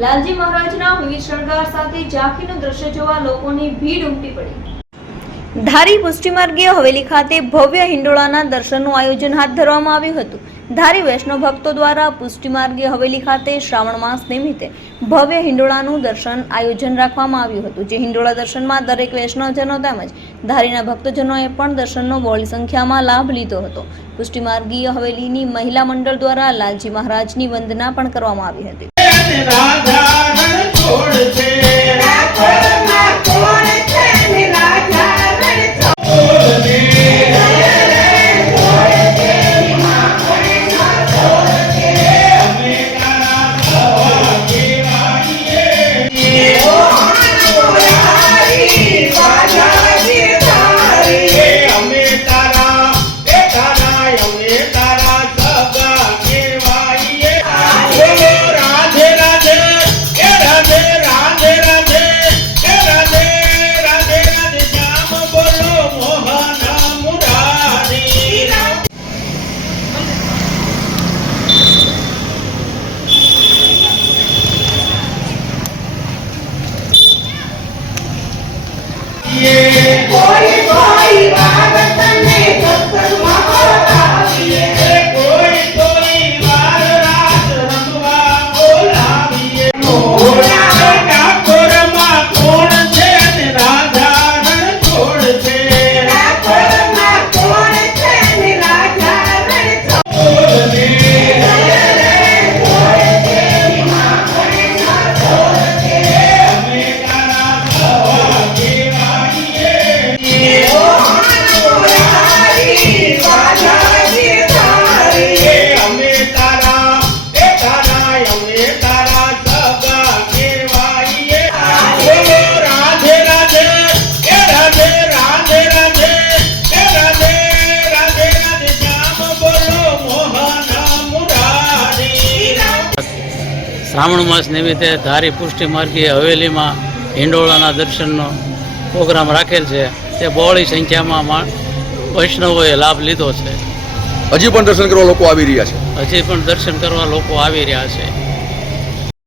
લાલજી મહારાજના વિવિધ શણગાર સાથે ઝાંખીનું દ્રશ્ય જોવા લોકોની ભીડ ઉમટી પડી. ધારી પુષ્ટિમાર્ગીય હવેલી ખાતે ભવ્ય હિંડોળાના દર્શનનું આયોજન હાથ ધરવામાં આવ્યું હતું. ધારી વૈષ્ણવ ભક્તો દ્વારા પુષ્ટિમાર્ગીય હવેલી ખાતે શ્રાવણ માસ નિમિત્તે ભવ્ય હિંડોળાનું દર્શન આયોજન રાખવામાં આવ્યું હતું, જે હિંડોળા દર્શનમાં દરેક વૈષ્ણવજનો તેમજ ધારીના ભક્તજનોએ પણ દર્શનનો બહોળી સંખ્યામાં લાભ લીધો હતો. પુષ્ટિમાર્ગીય હવેલીની મહિલા મંડળ દ્વારા લાલજી મહારાજની વંદના પણ કરવામાં આવી હતી. રાધારણ છોડ છે yeah. શ્રાવણ માસ નિમિત્તે ધારી પુષ્ટિ માર્ગીય હવેલીમાં હિંડોળાના દર્શનનો પ્રોગ્રામ રાખેલ છે. તે બહોળી સંખ્યામાં વૈષ્ણવોએ લાભ લીધો છે. હજી પણ દર્શન કરવા લોકો આવી રહ્યા છે? હજી પણ દર્શન કરવા લોકો આવી રહ્યા છે.